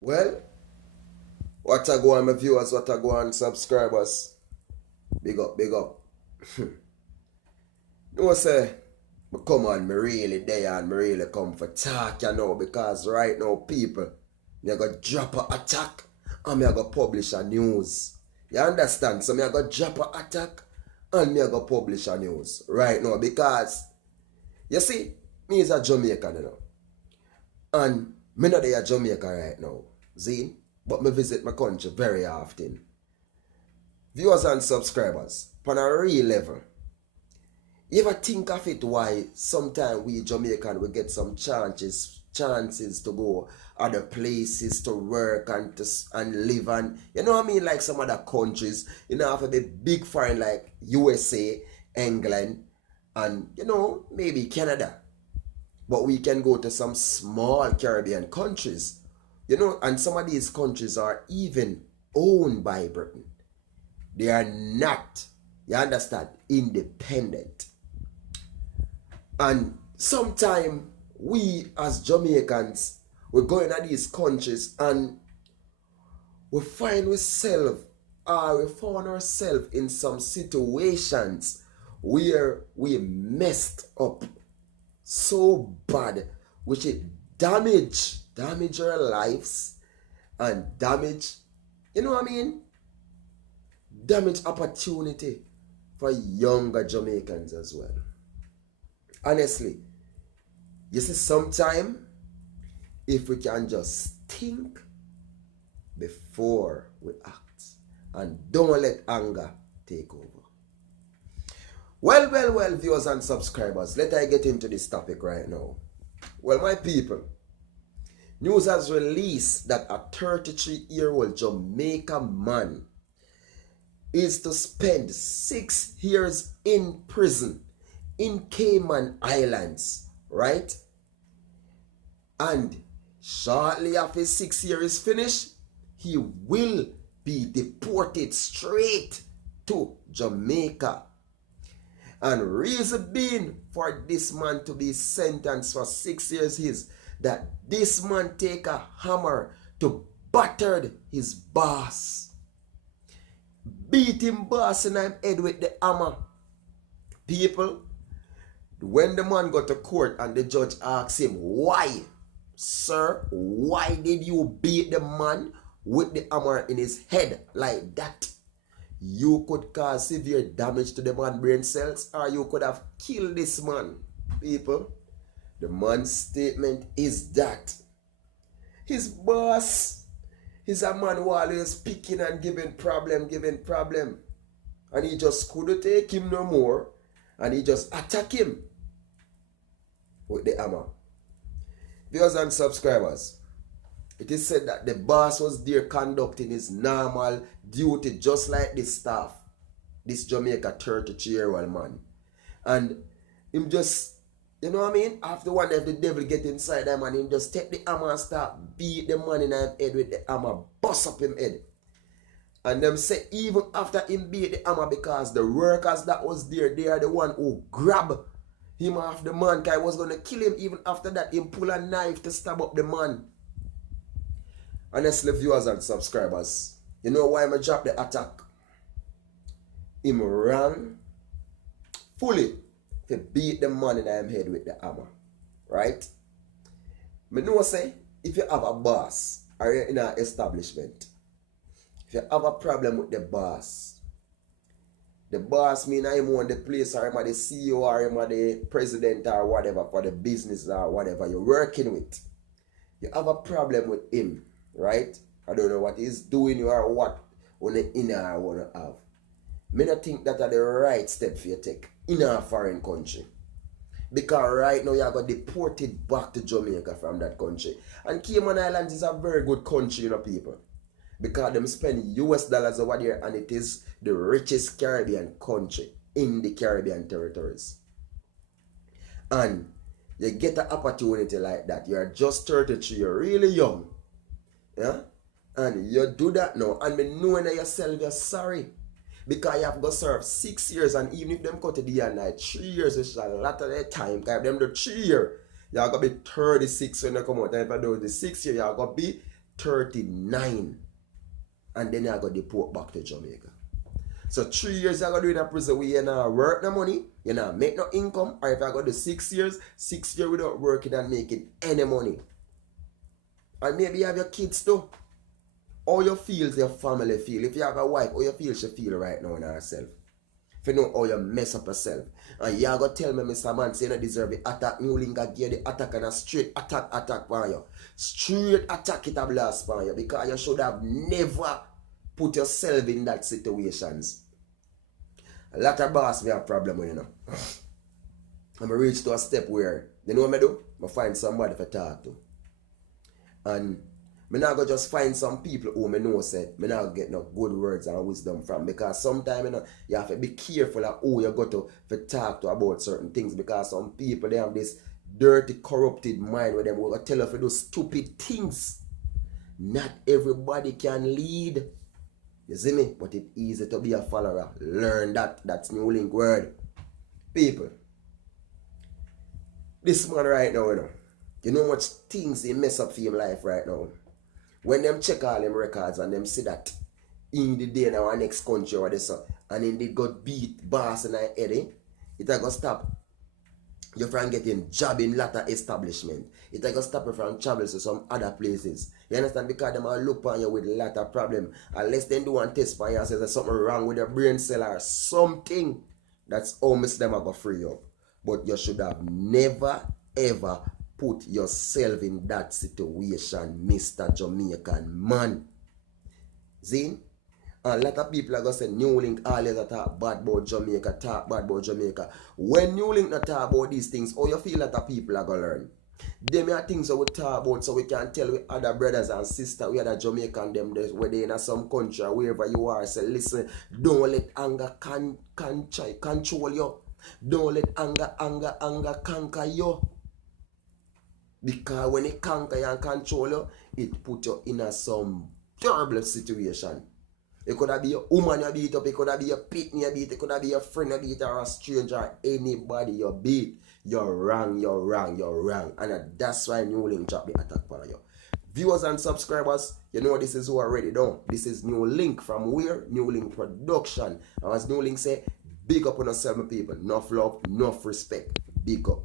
Well, what a go on my viewers, what a go on subscribers. Big up, big up. No say, but come on, me really there and me really come for talk, you know, because right now people, me go drop a attack and me go publish a news. You understand? So me go drop a attack and me go publish a news right now because you see, me is a Jamaican, you know. And me not there Jamaica right now, Zine, but me visit my country very often. Viewers and subscribers, on a real level, you ever think of it why sometimes we Jamaican we get some chances to go other places to work and live and you know what I mean, like some other countries, you know, have a big foreign like USA, England, and you know, maybe Canada. But we can go to some small Caribbean countries, you know, and some of these countries are even owned by Britain. They are not, you understand, independent. And sometimes we as Jamaicans, we're going to these countries and we find ourselves or we found ourselves in some situations where we messed up so bad, which it damage our lives and damage, you know what I mean? Damage opportunity for younger Jamaicans as well. Honestly, you see, sometime if we can just think before we act and don't let anger take over. Well, viewers and subscribers, let I get into this topic right now. Well, my people, news has released that a 33-year-old Jamaican man is to spend 6 years in prison in Cayman Islands, right? And shortly after his 6 years is finished, he will be deported straight to Jamaica. And reason being for this man to be sentenced for 6 years is that this man take a hammer to battered his boss. Beat him boss in him head with the hammer. People, when the man got to court and the judge asked him, why? Sir, why did you beat the man with the hammer in his head like that? You could cause severe damage to the man's brain cells or you could have killed this man. People, the man's statement is that his boss is a man who always picking and giving problem. And he just couldn't take him no more and he just attack him with the hammer. Viewers and subscribers, it is said that the boss was there conducting his normal duty just like the staff, this Jamaica 33-year-old man. And him just, you know what I mean? After one day the devil get inside him and him just take the hammer and start beat the man in his head with the hammer, bust up him head. And them say even after him beat the hammer, because the workers that was there, they are the one who grab him off the man because he was going to kill him. Even after that, him pull a knife to stab up the man. Honestly, viewers and subscribers, you know why I drop the attack? Him ran fully to beat the man in his head with the hammer. Right? I know say, if you have a boss or you're in an establishment, if you have a problem with the boss mean him own the place or him the CEO or him the president or whatever for the business or whatever you're working with. You have a problem with him, right? I don't know what he's doing or what on the inner I want to have. I don't think that are the right step for you to take in a foreign country. Because right now you are going deported back to Jamaica from that country. And Cayman Islands is a very good country, you know, people. Because them spend US dollars over there and it is the richest Caribbean country in the Caribbean territories. And you get an opportunity like that. You're just 33, you're really young. Yeah? And you do that now. And me knowing that yourself you're sorry. Because you have to serve 6 years and even if them cut to the end like 3 years, which is a lot of the time. Because if them do 3 years, you're going to be 36 when you come out. And if you do the 6 years, you're going to be 39. And then you got deport back to Jamaica. So 3 years you got to do in a prison where you not work no money, you not make no income, or if I got to 6 years, 6 years without working and making any money. And maybe you have your kids too. How you feel your family feel. If you have a wife, how you feel she feel right now in herself. If you know how you mess up yourself. And you are going to tell me, Mr. Man, say you don't deserve the attack. New Link give the attack and a straight attack on you. Straight attack it a blast on you. Because you should have never put yourself in that situations. A lot of boss we have problem with, you know. And I reach to a step where, you know what I do? I find somebody to talk to. And I not go just find some people who I know say, I not get no good words and wisdom from. Because sometimes you know, you have to be careful of who you go to talk to about certain things. Because some people, they have this dirty, corrupted mind where they will tell you to do stupid things. Not everybody can lead. You see me? But it's easy to be a follower. Learn that. That's New Link word. People. This man right now, you know much things he mess up for him life right now. When them check all them records and them see that in the day now our next country or this and then they got beat boss in the head, it ain't gonna stop you from getting job in latter establishment. It ain't gonna stop you from traveling to some other places. You understand? Because them all look on you with a lot of problem. Unless they do one test for you and say there's something wrong with your brain cell or something. That's almost them are gonna free you up. But you should have never ever put yourself in that situation, Mr. Jamaican man. See? A lot of people are going to say, New Link always talk bad about Jamaica, talk bad about Jamaica. When New Link not talk about these things, how you feel that the people are going to learn? Them are things that we talk about so we can tell with other brothers and sisters, we are the Jamaican, them where they in some country or wherever you are, say, listen, don't let anger control you. Don't let anger conquer you. Because when it conquer you and control you, it put you in some terrible situation. It could have be a woman you beat up, it could have be a pitney you beat, it could have be a friend you beat, or a stranger, or anybody you beat. You're wrong. And that's why New Link drop the attack on you. Viewers and subscribers, you know this is who already done. This is New Link from where? New Link Production. And as New Link say, big up on yourself, people. Enough love, enough respect. Big up.